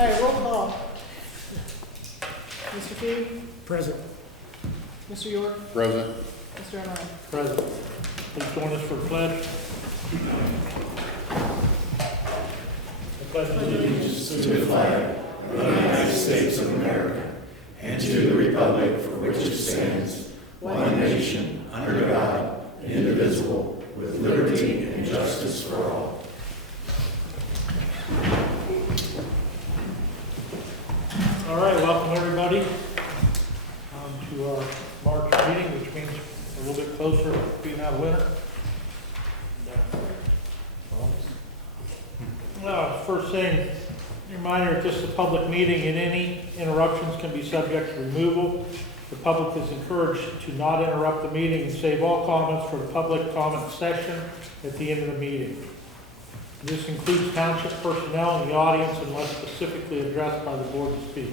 All right, roll call. Mr. Fee? Present. Mr. York? Present. Mr. Emery? Present. Please join us for the pledge. I pledge allegiance To the flag of the United States of America and to the republic for which it stands, one nation, under God, indivisible, with liberty and justice for all. All right, welcome everybody to our March meeting, which means a little bit closer to being out of winter. First thing, reminder, that this is a public meeting and any interruptions can be subject to removal. The public is encouraged to not interrupt the meeting and save all comments for the public comment session at the end of the meeting. This includes township personnel in the audience unless specifically addressed by the board to speak.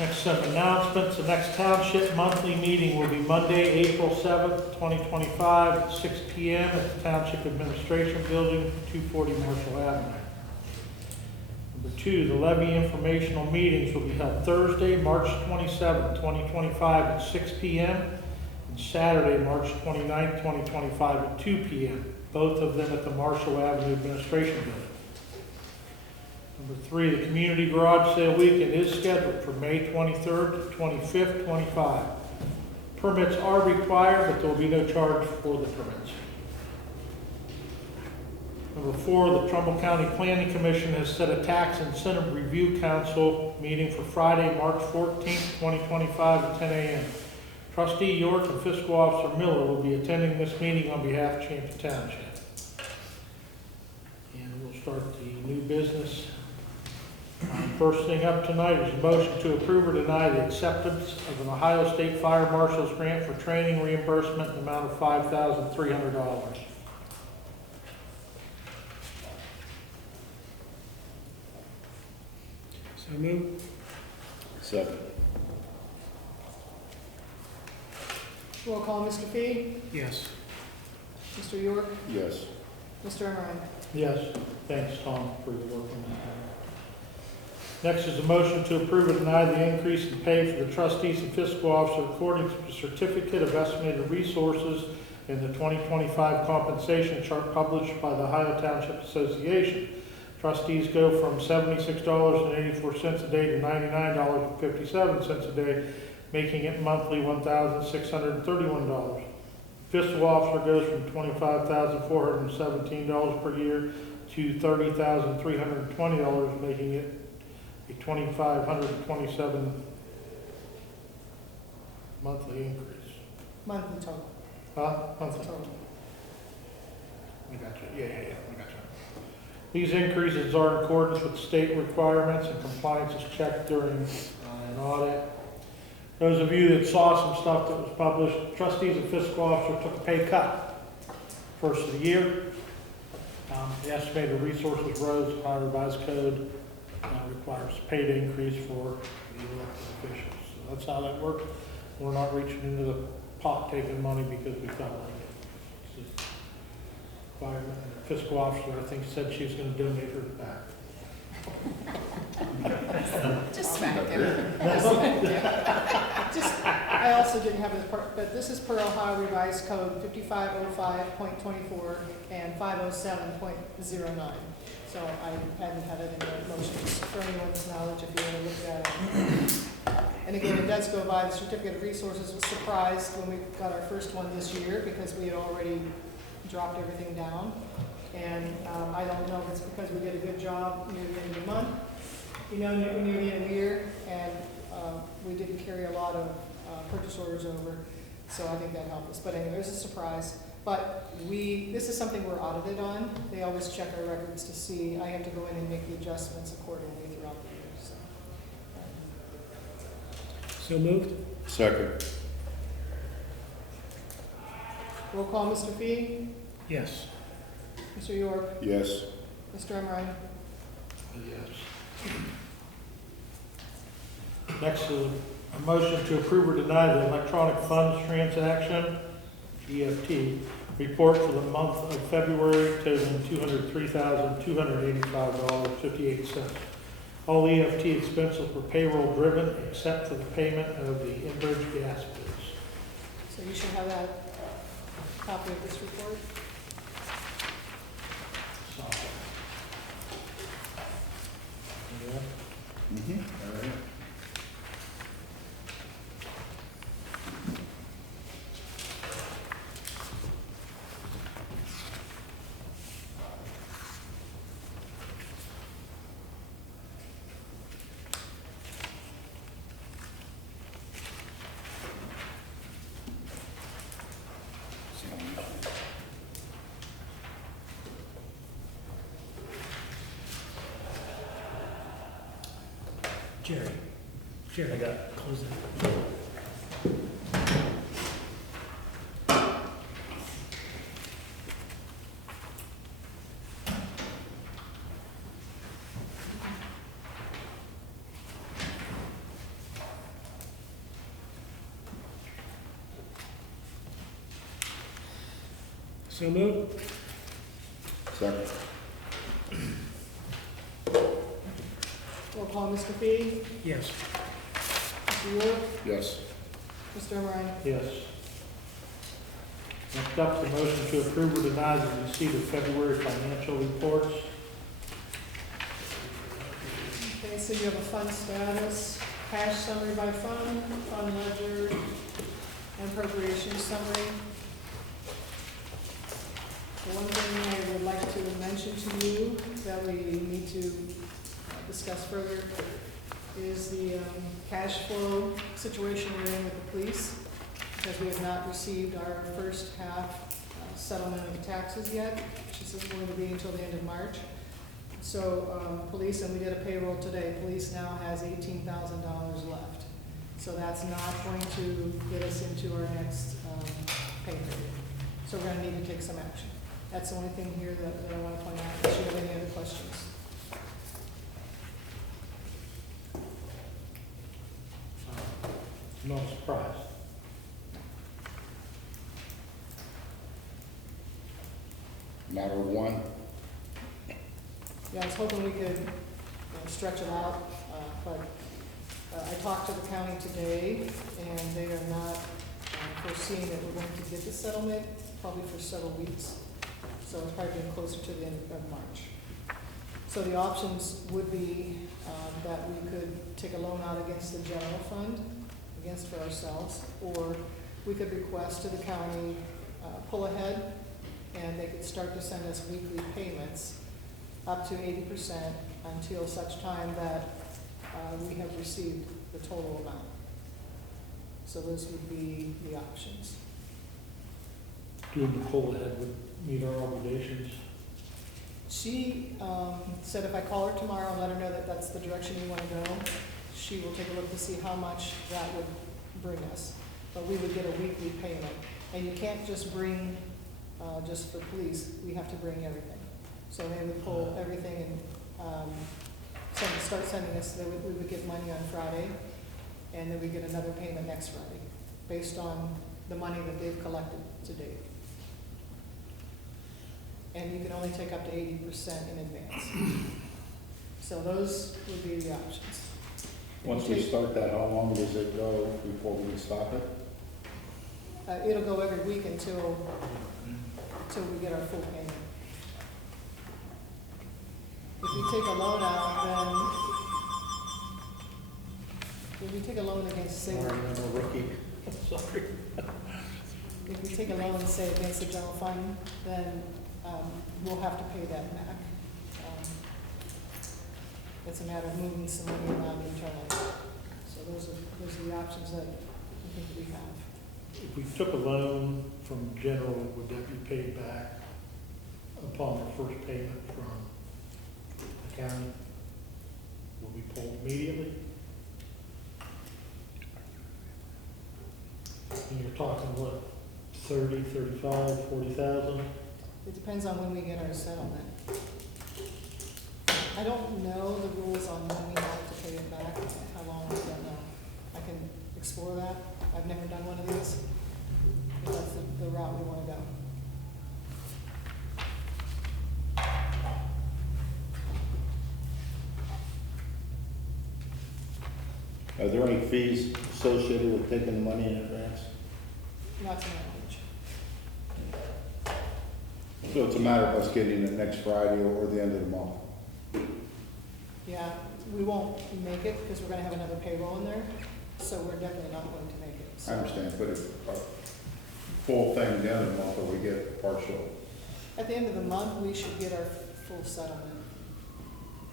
Next set of announcements. The next township monthly meeting will be Monday, April 7th, 2025 at 6 p.m. at the Township Administration Building, 240 Marshall Avenue. Number 2, the levy informational meetings will be held Thursday, March 27th, 2025 at 6 p.m. and Saturday, March 29th, 2025 at 2 p.m. Both of them at the Marshall Avenue Administration Building. Number 3, the Community Garage Sale Weekend is scheduled for May 23rd to 25th, 25. Permits are required, but there will be no charge for the permits. Number 4, the Trumbull County Planning Commission has set a tax incentive review council meeting for Friday, March 14th, 2025 at 10 a.m. Trustee York and Fiscal Officer Miller will be attending this meeting on behalf of Champion Township. And we'll start the new business. First thing up tonight is a motion to approve or deny the acceptance of an Ohio State Fire Marshal's grant for training reimbursement in the amount of $5,300. So moved. Second. Roll call, Mr. Fee? Yes. Mr. York? Yes. Mr. Emery? Yes. Thanks, Tom, for your work on that. Next is a motion to approve or deny the increase in pay for the trustees and fiscal officer according to the certificate of estimated resources in the 2025 compensation chart published by the Ohio Township Association. Trustees go from $76.84 a day to $99.57 a day, making it monthly $1,631. Fiscal officer goes from $25,417 per year to $30,320, making it a $2,527 monthly increase. Monthly total. Huh? Monthly. Total. I got you. Yeah, I got you. These increases are in accordance with state requirements and compliance is checked during an audit. Those of you that saw some stuff that was published, trustees and fiscal officer took a pay cut first of the year. The estimated resources rose, Ohio Revised Code requires paid increase for the elected officials. So that's how that works. We're not reaching into the pot taking money because we felt like it. It's just requirement. And the fiscal officer, I think, said she was going to donate her back. Just smack him. I also didn't have it, but this is per Ohio Revised Code 5505.24 and 507.09. So I hadn't had it in the motions for anyone's knowledge if you want to look at it. And again, it does go by the certificate of resources. Was surprised when we got our first one this year because we had already dropped everything down. And I don't know if it's because we did a good job near the end of the month, near the end of the year, and we didn't carry a lot of purchase orders over, so I think that helped us. But anyway, it was a surprise. But this is something we're audited on. They always check our records to see. I have to go in and make the adjustments accordingly throughout the year. So moved. Second. Roll call, Mr. Fee? Yes. Mr. York? Yes. Mr. Emery? Yes. Next is a motion to approve or deny the electronic funds transaction, EFT, Report for the month of February totaling $203,285.58. All EFT expenses were payroll driven except for the payment of the Enbridge gas bills. So you should have that copy of this report. So, yeah. Mm-hmm. All right. Gerry, I got to close it. So moved. Second. Roll call, Mr. Fee, Yes. Mr. York, Yes. Mr. Emery. Yes. Next up, the motion to approve or deny the receipt of February financial reports. Okay, so you have a fund status, cash summary by fund, fund ledger, and appropriation summary. The one thing I would like to mention to you that we need to discuss further is the cash flow situation we're in with the police, because we have not received our first half settlement of the taxes yet, which is going to be until the end of March. So police, and we did a payroll today, police now has $18,000 left. So that's not going to get us into our next pay period. So we're gonna need to take some action. That's the only thing here that I want to point out. Unless you have any other questions. No surprise. Matter of one. Yeah, I was hoping we could stretch it out, but I talked to the county today, and they are not foreseeing that we're going to get the settlement probably for several weeks. So it's probably getting closer to the end of March. So the options would be that we could take a loan out against the general fund, against for ourselves, or we could request to the county pull ahead, and they could start to send us weekly payments up to 80% until such time that we have received the total amount. So those would be the options. Doing the pull ahead would meet our obligations. She said if I call her tomorrow and let her know that that's the direction you want to go, she will take a look to see how much that would bring us. But we would get a weekly payment. And you can't just bring just for police, we have to bring everything. So they would pull everything and start sending us, we would get money on Friday, and then we get another payment next Friday, based on the money that they've collected to date. And you can only take up to 80% in advance. So those would be the options. Once we start that, how long does it go before we stop it? It'll go every week until we get our full payment. If we take a loan out, then if we take a loan against, say, Sorry, I'm a rookie. Sorry. if we take a loan, say, against the general fund, then we'll have to pay that back. It's a matter of moving some money around internally. So those are the options that I think we have. If we took a loan from general, would that be paid back upon the first payment from the county? Will be pulled immediately? And you're talking what, 30, 35, 40,000? It depends on when we get our settlement. I don't know the rules on when we have to pay it back, how long, I don't know. I can explore that. I've never done one of these. If that's the route we want to go. Are there any fees associated with taking the money in advance? Not to my knowledge. So it's a matter of us getting it next Friday or the end of the month? Yeah, we won't make it because we're gonna have another payroll in there, so we're definitely not going to make it. I So understand, but if a full thing at the end of the month, or we get partial? at the end of the month, we should get our full settlement.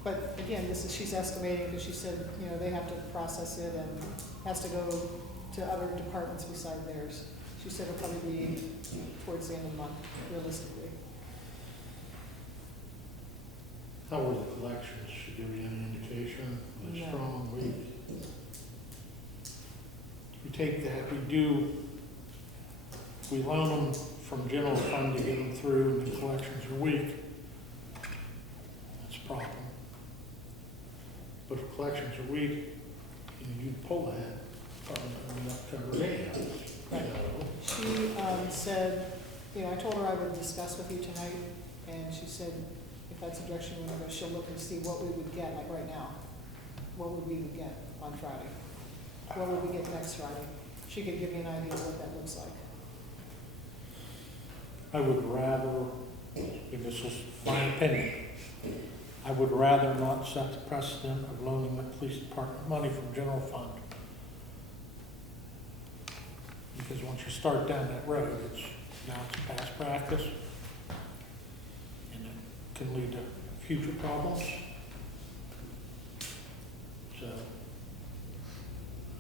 But again, she's estimating because she said, you know, they have to process it and has to go to other departments beside theirs. She said it'll probably be towards the end of the month, realistically. How were the collections? Should give me any indication? A No. strong week? We take that, we loan them from general fund to get them through, and the collections are weak. That's a problem. But if collections are weak, you pull that, probably not enough to cover it. Right. She said, you know, I told her I would discuss with you tonight, and she said, if that's the direction we want to go, she'll look and see what we would get, like right now. What would we get on Friday? What would we get next Friday? She could give me an idea of what that looks like. I would rather, and this is my opinion, I would rather not set the precedent of loaning the police department money from general fund. Because once you start down that road, it's a past practice, and it can lead to future problems. So,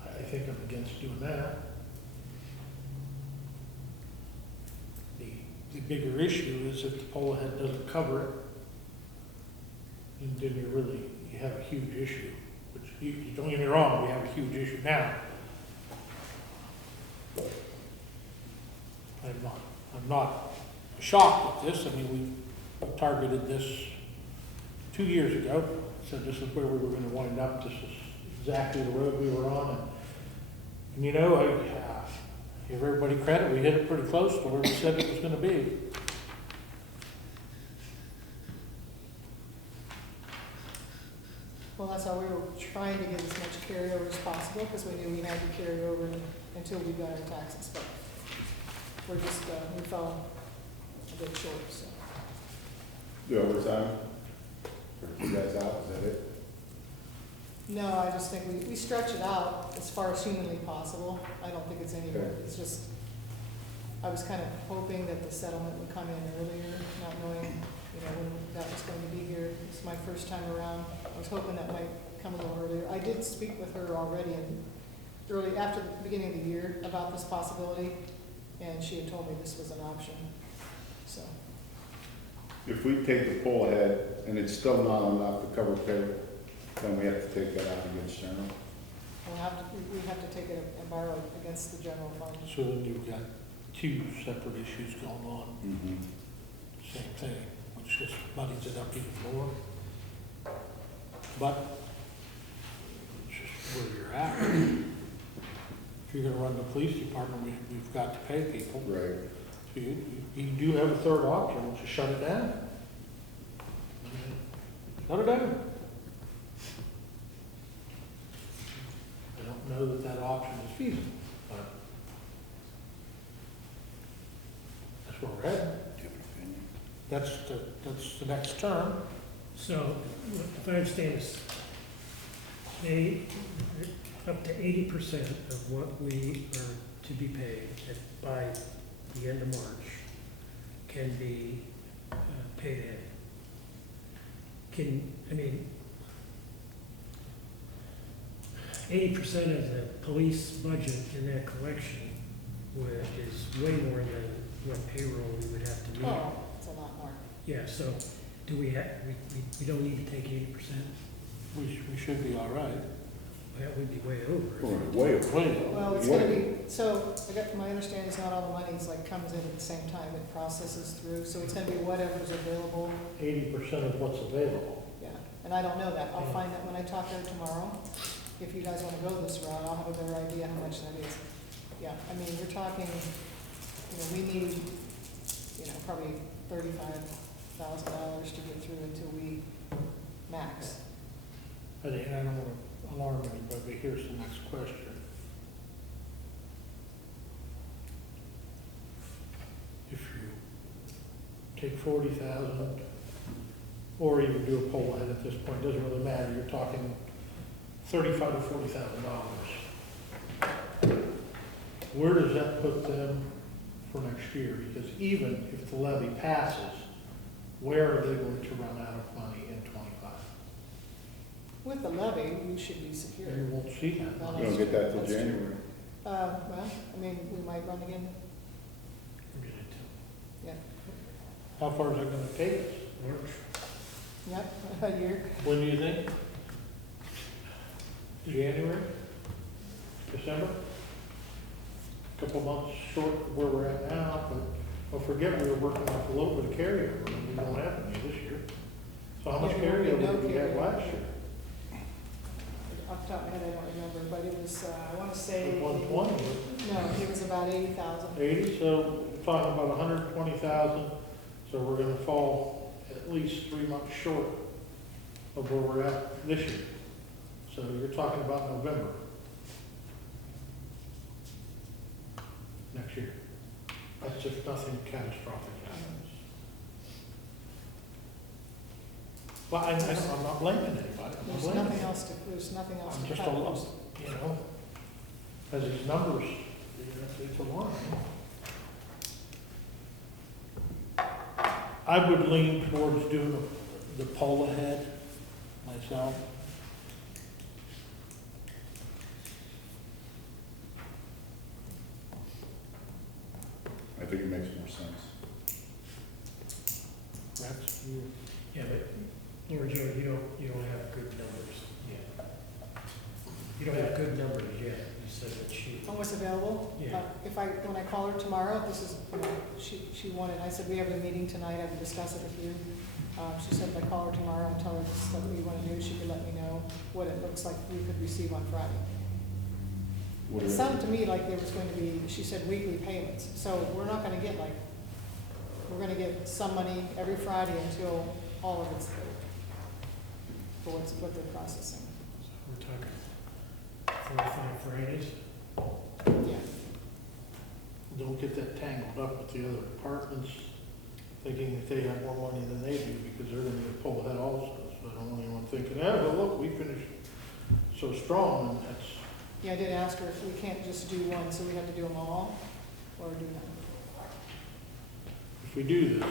I think I'm against doing that. The bigger issue is if the poll ahead doesn't cover it, and then you have a huge issue, which you don't get me wrong, we have a huge issue now. I'm not shocked at this. I mean, we targeted this 2 years ago, said this is where we were gonna wind up, this is exactly the road we were on, and you know, I give everybody credit, we hit it pretty close to where we said it was gonna be. Well, that's how we were trying to get as much carryover as possible, because we knew we had to carry over until we got our taxes, but we're just, we fell a bit short, so. Do overtime? Or you guys out, is that it? No, I just think we stretch it out as far as humanly possible. I don't think it's anywhere, Okay. it's just, I was kind of hoping that the settlement would come in earlier, not knowing, you know, when that was going to be here. It's my first time around. I was hoping that might come a little earlier. I did speak with her already after the beginning of the year about this possibility, and she had told me this was an option, so. If we take the poll ahead and it's still not enough to cover pay, then we have to take that out against general. We have to take it and borrow it against the general fund. So then you've got two separate issues going on, same thing, which just muddies it up even more. But it's just where you're at. If you're gonna run the police department, we've got to pay people. Right. So you do have a third option, which is shut it down. Shut it down. I don't know that option is feasible, but that's where we're headed. That's the next term. So, if I understand this, up to 80% of what we are to be paid by the end of March can be paid in. 80% of the police budget in that collection is way more than what payroll we would have to meet. Oh, it's a lot more. Yeah, so do we don't need to take 80%? We should be all right. That would be way over. Way over. Well, it's gonna be, so my understanding is not all the money's like comes in at the same time, it processes through, so it's gonna be whatever's available, 80% of what's available. yeah. And I don't know that, I'll find that when I talk to her tomorrow. If you guys wanna go this route, I'll have a better idea how much that is. Yeah, I mean, we're talking, we need, probably $35,000 to get through until we max. I don't wanna alarm anybody, here's the next question. If you take 40,000, or even do a poll ahead at this point, doesn't really matter, you're talking $35,000 to $40,000. Where does that put them for next year? Because even if the levy passes, where are they going to run out of money in '25? With the levy, we should be secure. You won't see that We money. don't get that till That's true. January. Well, I mean, we might run again, yeah, How far is that gonna take us? March. yep, a year. When do you think? January? December? Couple months short of where we're at now, but don't forget, we were working off a little bit of carryover, and we don't have any this year. So how much Yeah, there will be carryover no did we have carryover. last year? Off the top of my head, I don't remember, but it was, I want to say. 120, No, it was about 80,000. 80, so we're talking about 120,000, so we're gonna fall at least 3 months short of where we're at this year. So you're talking about November next year. That's if nothing catastrophic happens. Well, I'm not blaming anybody, I'm not There's blaming nothing anybody. else to, there's nothing else I'm to just cut. a lump, you know, as these numbers, it's alarming. I would lean towards doing the poll ahead myself. I think it makes more sense. That's, you, Yeah, but Lord Joe, you don't have good numbers yet. You don't have good numbers yet, you said that she. Oh, what's available? Yeah. When I call her tomorrow, this is, she wanted, I said, we have a meeting tonight, I will discuss it with you. She said if I call her tomorrow and tell her this is what we want to do, she could let me know what it looks like we could receive on Friday. What It are- sounded to me like there was going to be, she said weekly payments, so we're not gonna get like, we're gonna get some money every Friday until all of it's paid for what they're processing. We're talking 4 or 5 Fridays. Yeah. don't get that tangled up with the other departments, thinking that they have more money than they do, because they're gonna get pulled ahead also. So I don't want anyone thinking, oh, well, look, we finished so strong, and that's, Yeah, I did ask her if we can't just do one, so we have to do them all, or do none. if we do this,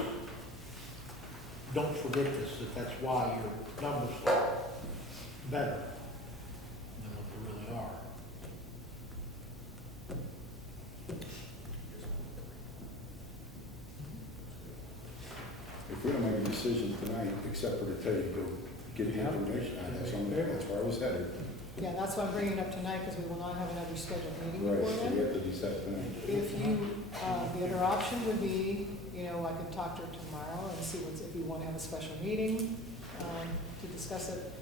don't forget this, that's why your numbers are better than what they really are. If we don't make a decision tonight, except for to tell you to get the Yeah. information, that's where I was headed. Yeah, that's why I'm bringing it up tonight, because we will not have another scheduled meeting Right, before so we then. have to decide tonight. If you, the other option would be, I could talk to her tomorrow and see if you want to have a special meeting, to discuss it,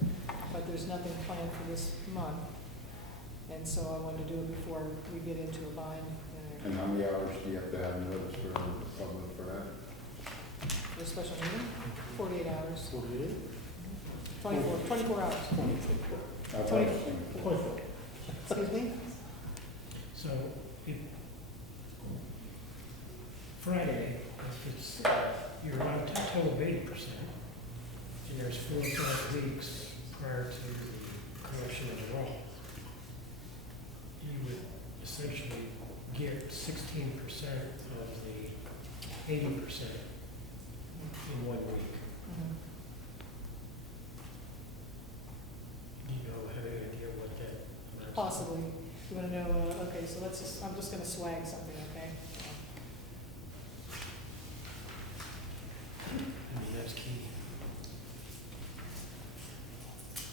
but there's nothing planned for this month. And so I wanted to do it before we get into a bind, And how many hours do you have to have notice for the public for that? for a special meeting, 48 hours, 48? 24 hours, I thought 20. it was saying- 24. excuse me? So, it, Friday, if it's, you're on a total of 80%, and there's 4 or 5 weeks prior to the collection of the roll, you would essentially get 16% of the 80% in 1 week. Mhm. Do you have any idea what that amounts to? Possibly. You want to know, okay, so I'm just going to swag something, okay? I mean, that's key.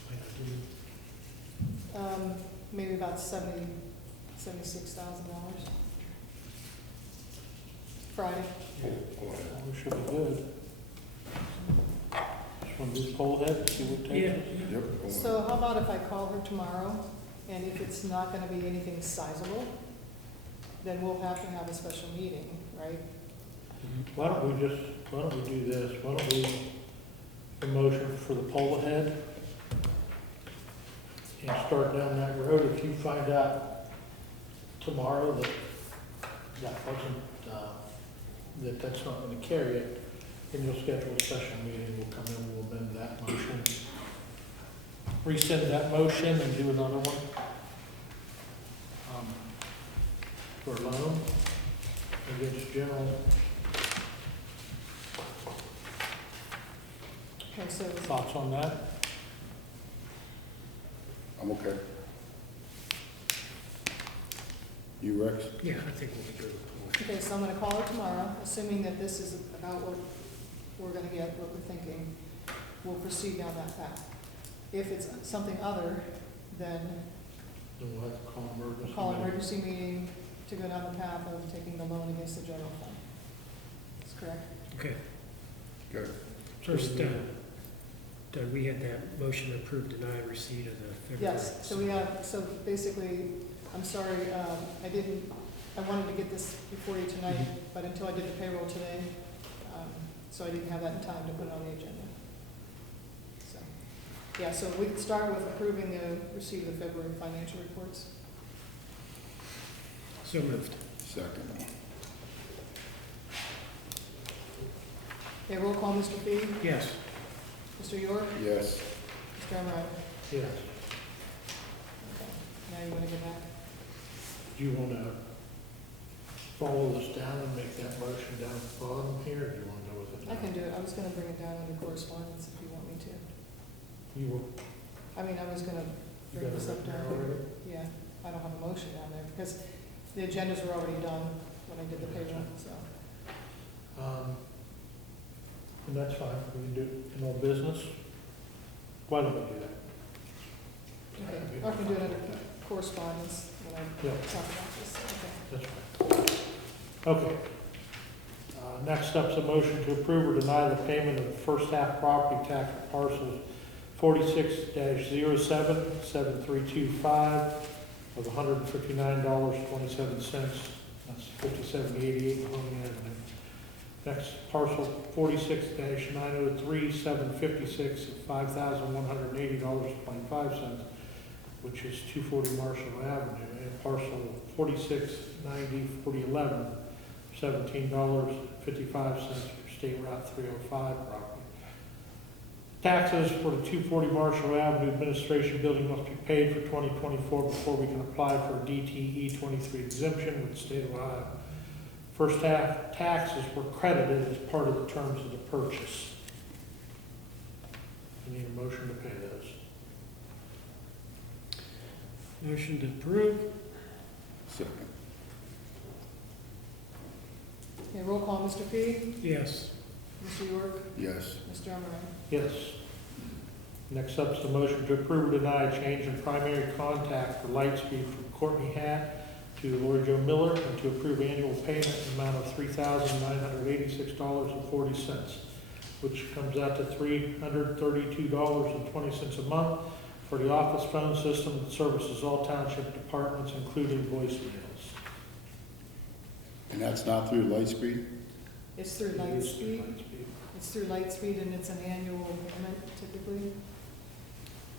Might not do. Maybe about $76,000. Friday. We should be good. Just want to do poll ahead, see what takes Yeah. us. Yep. go on. So how about if I call her tomorrow, and if it's not gonna be anything sizable, then we'll have to have a special meeting, right? Why don't we do this, why don't we, a motion for the poll ahead? and start down that road. If you find out tomorrow that that wasn't, that's not gonna carry it, then you'll schedule a special meeting, we'll come in, we'll amend that motion. Rescind that motion and do another one. For loan against general. Okay, so, Thoughts on that? I'm okay. You, Rex? Yeah, I think we'll be good with the okay, so I'm gonna call her tomorrow, assuming that this is about what we're gonna get, what we're thinking. We'll proceed down that path. If it's something other, then Then we'll have to call emergency. call an meeting. emergency meeting to go down the path of taking the loan against the general fund. That's correct? Okay, Good. first, Doug, we had that motion approved, deny receipt of the February. Yes, so we have, so basically, I'm sorry, I wanted to get this before you tonight, but until I did the payroll today, so I didn't have that in time to put it on the agenda. So, yeah, so we can start with approving the receipt of the February financial reports. So moved. Second. Okay, roll call, Mr. Fee, Yes. Mr. York, Yes. Mr. Emerald. Yes. Okay, now you want to get back? Do you want to follow this down and make that motion down at the bottom here, or do you want to go with it now? I can do it, I was gonna bring it down under correspondence if you want me to. You will, I mean, I was gonna you bring got this it up written down down already? Yeah, I don't have a motion down there, because the agendas were already done when I did the payroll, so. And that's fine, we can do it in all business. Why don't we do that? Okay, I can do it under correspondence when I Yeah. talk about this, okay. That's fine. Okay. Next up's a motion to approve or deny the payment of the first half property tax for parcels 46-07-7325 of $159.27. That's 5788 Mahoney Avenue. Next parcel 46-903-756 of $5,180.25, which is 240 Marshall Avenue, and parcel 46-90-4011, $17.55 for State Route 305 property. Taxes for the 240 Marshall Avenue Administration Building must be paid for 2024 before we can apply for a DTE 23 exemption with the state of Ohio. First half taxes were credited as part of the terms of the purchase. You need a motion to pay those. Motion to approve? Second. Okay, roll call, Mr. Fee, Yes. Mr. York, Yes. Mr. Emerald. Yes. Next up is the motion to approve or deny a change in primary contact for Lightspeed from Courtney Hatt to Lori Jo Miller, and to approve annual payment in the amount of $3,986.40, which comes out to $332.20 a month for the office phone system that services all township departments, including voicemails. And that's not through Lightspeed? It's through Lightspeed, it's through Lightspeed, and it's an annual payment typically.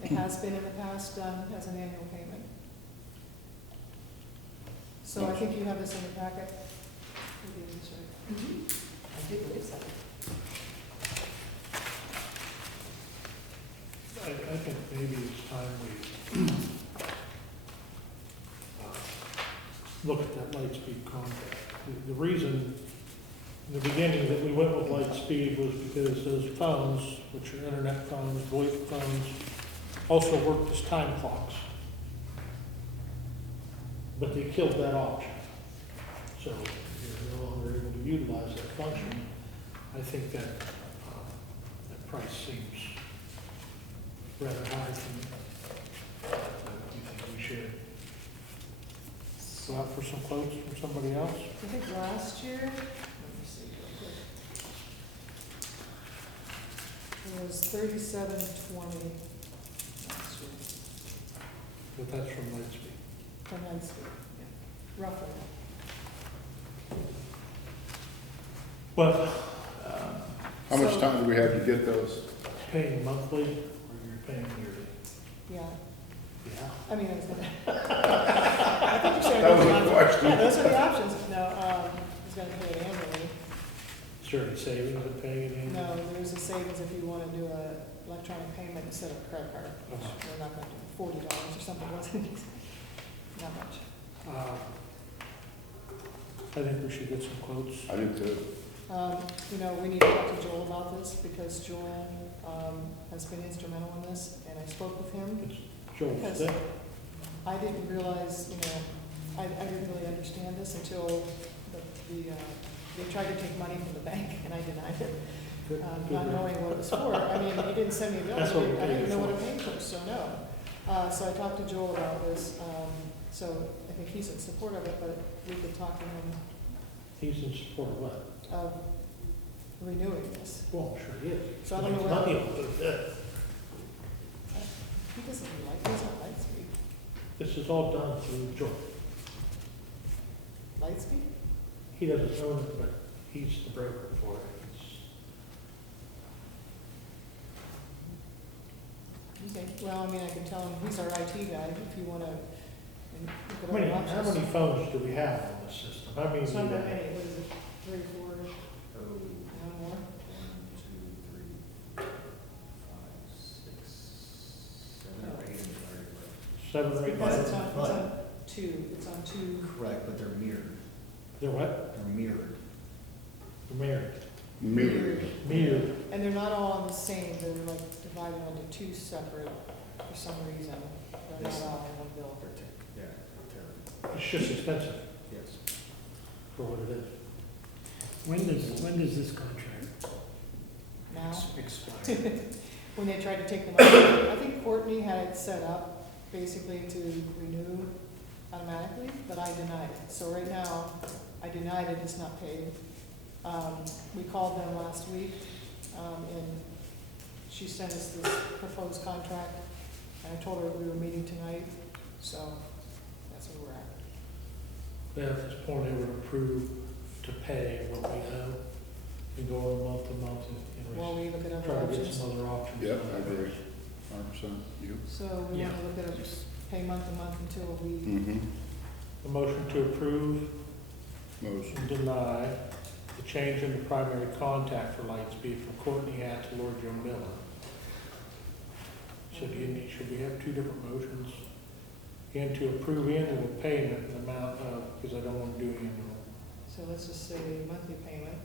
It has been in the past done as an annual payment. So I think you have this in your packet. Maybe it's right. I do believe so. I think maybe it's time we look at that Lightspeed contract. The reason, in the beginning, that we went with Lightspeed was because those phones, which are internet phones, VoIP phones, also worked as time clocks. But they killed that option. So you're no longer able to utilize that function. I think that, that price seems rather high for me. Do you think we should go out for some quotes from somebody else? I think last year, let me see real quick. It was $37.20 last year, But that's from Lightspeed. from Lightspeed, yeah, roughly. But, How much So- time do we have to get those? paying monthly or you're paying yearly? Yeah, Yeah. I mean, I was gonna, I think you're saying. That was those a are the question. options. Yeah, those are the options. No, he's gonna pay it annually. Is there any savings in paying it in? No, there's a savings if you wanna do a electronic payment instead of a credit card. Oh. We're not gonna do $40 or something, wasn't it? Not much. I think we should get some quotes. I do too. You know, we need to talk to Joel about this, because Joel, has been instrumental in this, and I spoke with him. It's Joel's Because thing. I didn't realize, you know, I didn't really understand this until they tried to take money from the bank, and I denied it, Good- not good knowing what it was for. I mean, he didn't send me a bill, That's what we I didn't paid know what for. it paid for, so no. So I talked to Joel about this, so I think he's in support of it, but we could talk to him He's in support of what? of renewing this. Well, I'm sure he is. So I don't know Makes whether- money off of it. He doesn't like, he's on Lightspeed. This is all done through Joel. Lightspeed? He doesn't own it, but he's the broker for it. It's- Okay, well, I mean, I can tell him, he's our IT guy, if you wanna, and look at How other many options. phones do we have on this system? How many? It's not that many, what is it, 3 or 4, no more? 7 or 8 Because it's phones? on 2, it's on 2, Correct, but they're mirrored. They're what? They're mirrored. They're married. Meters. Metered. and they're not all on the same, they're like divided into 2 separate, for some reason. They're not all in one bill. Yeah, they're It's just expensive yes. for what it is. When does this contract Now, expire? when they tried to take the money, I think Courtney had it set up basically to renew automatically, but I denied it. So right now, I denied it, it's not paid. We called them last week, and she sent us this proposed contract, and I told her we were meeting tonight, so that's where we're at. But at this point, they would approve to pay what we owe and go on month to month and While we look at other try to get options, some other options. Yep, I agree. 100%. You? so we Yeah. wanna look at a pay month to month until we, Mm-hmm. A motion to approve Motion. and deny the change in the primary contact for Lightspeed from Courtney Hatt to Lord Joe Miller. So do you need, should we have 2 different motions? And to approve annual payment in amount of, because I don't want to do annual. so let's just say monthly payment.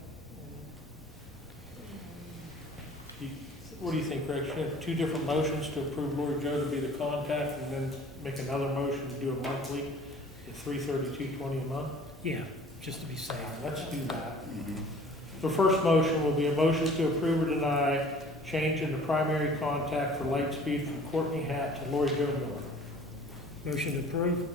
What do you think, Greg? Should we have 2 different motions to approve Lord Joe to be the contact and then make another motion to do a monthly at $332.20 a month? Yeah, just to be safe. All right, let's do that. Mm-hmm. The first motion will be a motion to approve or deny change in the primary contact for Lightspeed from Courtney Hatt to Lori Jo Miller. Motion to approve?